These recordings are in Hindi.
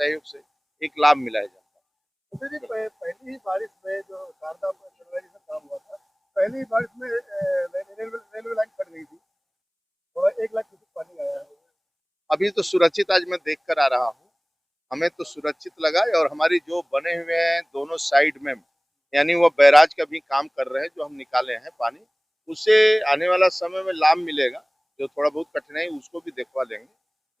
सहयोग से एक लाभ मिला है जनता। पहली ही बारिश में जो शारदा काम हुआ था, पहली ही बारिश में रेलवे लाइन कट गई थी और 1 लाख क्यूसेक पानी आया है। अभी तो सुरक्षित आज मैं देख कर आ रहा हूँ, हमें तो सुरक्षित लगा और हमारी जो बने हुए हैं दोनों साइड में, यानी वो बैराज का भी काम कर रहे हैं जो हम निकाले हैं पानी, उससे आने वाला समय में लाभ मिलेगा। जो थोड़ा बहुत कठिनाई उसको भी देखवा लेंगे,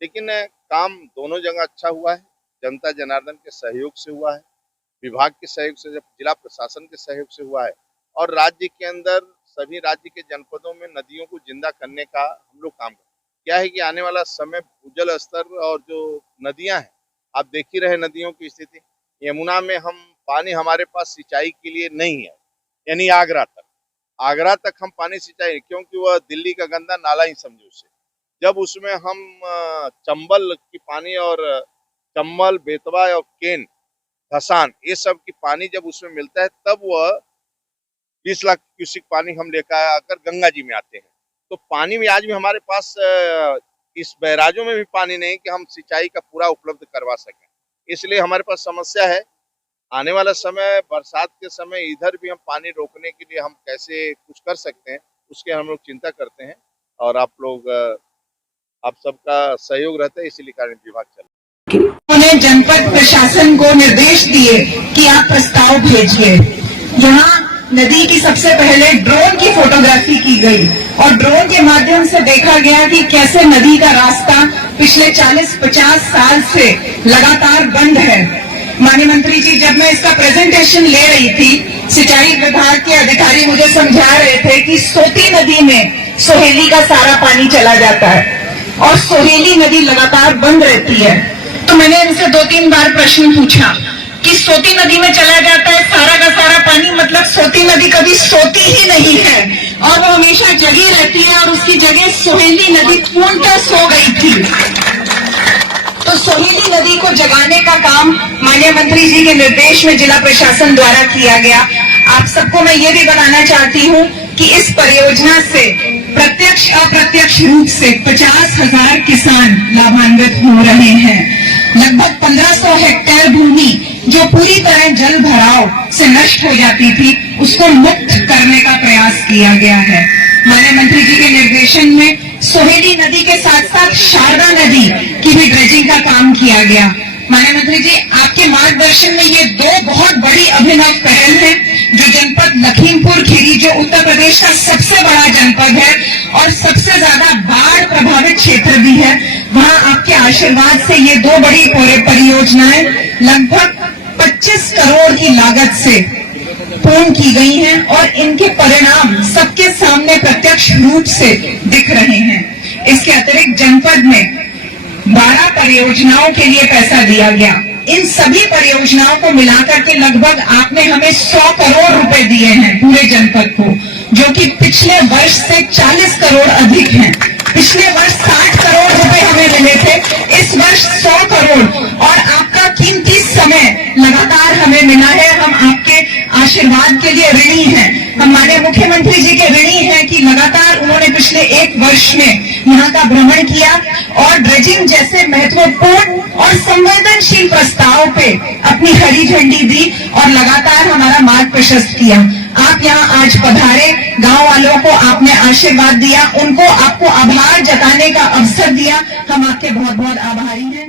लेकिन काम दोनों जगह अच्छा हुआ है। जनता जनार्दन के सहयोग से हुआ है, विभाग के सहयोग से, जिला प्रशासन के सहयोग से हुआ है और राज्य के अंदर सभी राज्य के जनपदों में नदियों को जिंदा करने का हम लोग काम करते। क्या है कि आने वाला समय भूजल स्तर और जो नदियां हैं, आप देख ही रहे नदियों की स्थिति। यमुना में हम पानी हमारे पास सिंचाई के लिए नहीं है, यानी आगरा तक हम पानी सिंचाई, क्योंकि वह दिल्ली का गंदा नाला ही समझो उसे। जब उसमें हम चंबल की पानी और चंबल, बेतवा और केन, धसान, ये सब की पानी जब उसमें मिलता है तब वह 20 लाख क्यूसेक पानी हम लेकर आकर गंगा जी में आते हैं। तो पानी में आज भी हमारे पास इस बैराजों में भी पानी नहीं कि हम सिंचाई का पूरा उपलब्ध करवा सकें, इसलिए हमारे पास समस्या है। आने वाला समय बरसात के समय इधर भी हम पानी रोकने के लिए हम कैसे कुछ कर सकते हैं, उसके हम लोग चिंता करते हैं और आप सबका सहयोग रहता है, इसीलिए कार्य विभाग चल रहा है। उन्होंने जनपद प्रशासन को निर्देश दिए कि आप प्रस्ताव भेजिए। यहाँ नदी की सबसे पहले ड्रोन की फोटोग्राफी की गई और ड्रोन के माध्यम से देखा गया कि कैसे नदी का रास्ता पिछले 40-50 साल से लगातार बंद है। माननीय मंत्री जी, जब मैं इसका प्रेजेंटेशन ले रही थी, सिंचाई विभाग के अधिकारी मुझे समझा रहे थे कि सोती नदी में सोहेली का सारा पानी चला जाता है और सोहेली नदी लगातार बंद रहती है। तो मैंने इनसे 2-3 बार प्रश्न पूछा कि सोती नदी में चला जाता है सारा का सारा पानी, मतलब सोती नदी कभी सोती ही नहीं है और वो हमेशा जगी रहती है और उसकी जगह सोहेली नदी पूर्णतः सो गई थी। तो सोहेली नदी को जगाने का काम माननीय मंत्री जी के निर्देश में जिला प्रशासन द्वारा किया गया। आप सबको मैं ये भी बताना चाहती हूँ कि इस परियोजना से प्रत्यक्ष अप्रत्यक्ष रूप से 50,000 किसान लाभान्वित हो रहे हैं। लगभग 1500 हेक्टेयर भूमि जो पूरी तरह जल भराव से नष्ट हो जाती थी, उसको मुक्त करने का प्रयास किया गया है। माननीय मंत्री जी के निर्देशन में सोहेली नदी के साथ साथ शारदा नदी की भी ड्रेजिंग का काम किया गया। माननीय मंत्री जी, आपके मार्गदर्शन में ये 2 बहुत बड़ी अभिनव पहल है। जो जनपद लखीमपुर खीरी, जो उत्तर प्रदेश का सबसे बड़ा जनपद है और सबसे ज्यादा बाढ़ प्रभावित क्षेत्र भी है, वहां आपके आशीर्वाद से ये 2 बड़ी परियोजनाएं लगभग 25 करोड़ की लागत से पूर्ण की गई हैं और इनके परिणाम सबके सामने प्रत्यक्ष रूप से दिख रहे हैं। इसके अतिरिक्त जनपद में 12 परियोजनाओं के लिए पैसा दिया गया। इन सभी परियोजनाओं को मिलाकर के लगभग आपने हमें 100 करोड़ रुपए दिए हैं पूरे जनपद को, जो कि पिछले वर्ष से 40 करोड़ अधिक हैं। पिछले वर्ष 60 करोड़ रुपए हमें मिले थे, इस वर्ष 100 करोड़ और आपका कीमती समय लगातार हमें मिला है। हम आपके आशीर्वाद के लिए ऋणी हैं। हम माननीय मुख्यमंत्री जी के ऋणी हैं कि लगातार उन्होंने पिछले 1 वर्ष में यहाँ का भ्रमण किया और ड्रेजिंग जैसे महत्वपूर्ण और संवेदनशील प्रस्ताव पे अपनी हरी झंडी दी और लगातार हमारा मार्ग प्रशस्त किया। आप यहाँ आज पधारे, गांव वालों को आपने आशीर्वाद दिया, उनको आपको आभार जताने का अवसर दिया। हम आपके बहुत बहुत आभारी हैं।